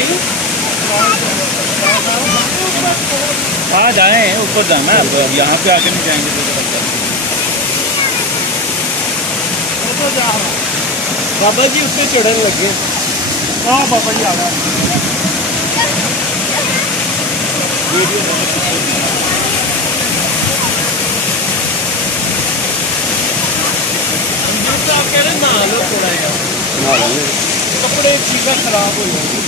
भाई आ जाए ऊपर जाना है, अब यहाँ पे आके नहीं जाएंगे तो बाबा जी उससे चढ़ने लगे। हाँ बाबा जी आ गए। आप कह रहे नहा लो थोड़ा यार, कपड़े चीज़ा खराब हो जाएंगे।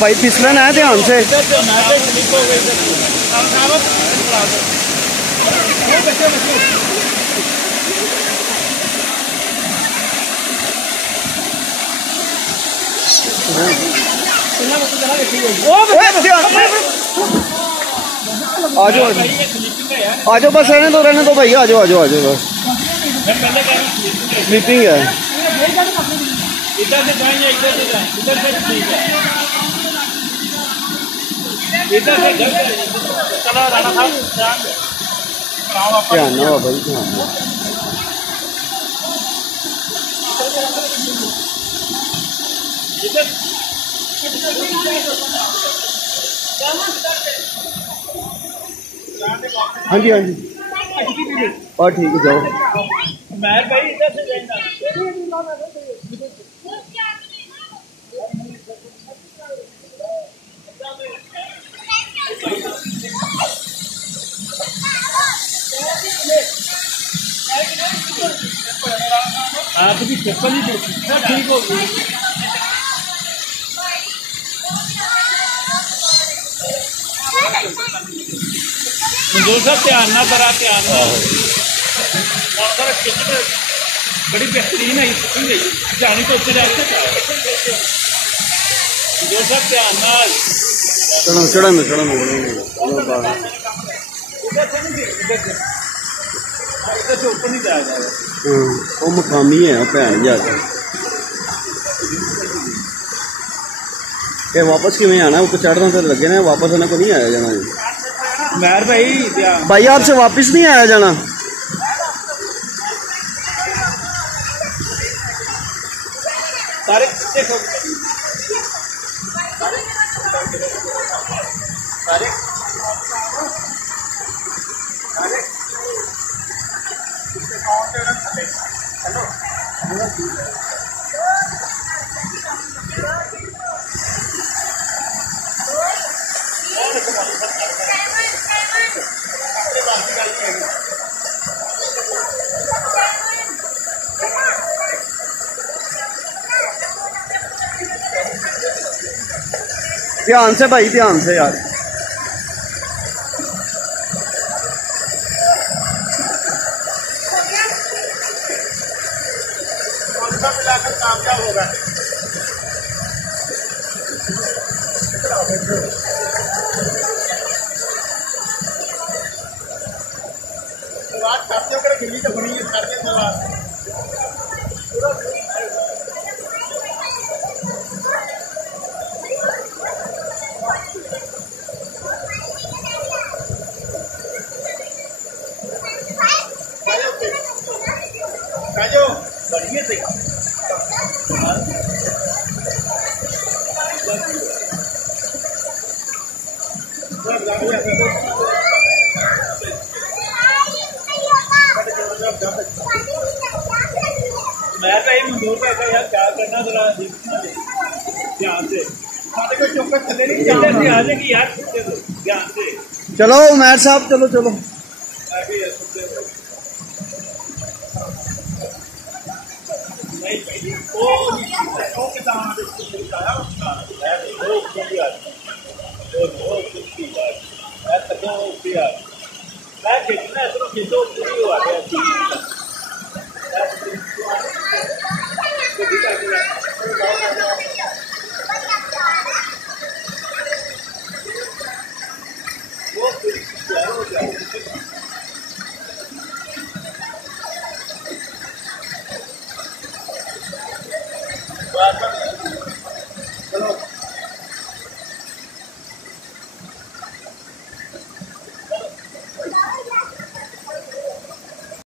भाई फिसलन है ध्यान से। आजो आजो बस रहने दो भाई, आजो आजो आजो बस। स्लीपिंग है। इधर से जाएंगे, इधर से जाएं, इधर से ठीक है, इधर से चला राणा साहब ध्यान ना हो भाई, ध्यान ना। हाँ जी हाँ जी, और ठीक है जाओ। मैं भाई इधर से जाएंगे। आपकी चप्पल ही ठीक हो गई। ध्यान ना करा, ध्यान ना बड़ी बेहतरीन है, जानी तो उससे जाए जो सब ध्यान ना चढ़ो से ऊपर नहीं जाया जाएगा। वो मकामी है भैन जाकर वापस किमें आना, ऊपर चढ़ना तो लगे ना, वापस उन्हें को नहीं आया जाना जी। मैर भाई आपसे वापस नहीं आया जाना। सारे ध्यान से भाई, ध्यान से यार। मिलाकर कामयाब होगा। बात करते हो कर गिल्ली तो बनी है, करते सवाल काजो बढ़िया से मैं तो मंजूर पैसा यार क्या करना, जरा ध्यान से चौकट थले नहीं आ जाएगी यार, ध्यान से। चलो उमैर साहब, चलो चलो। नहीं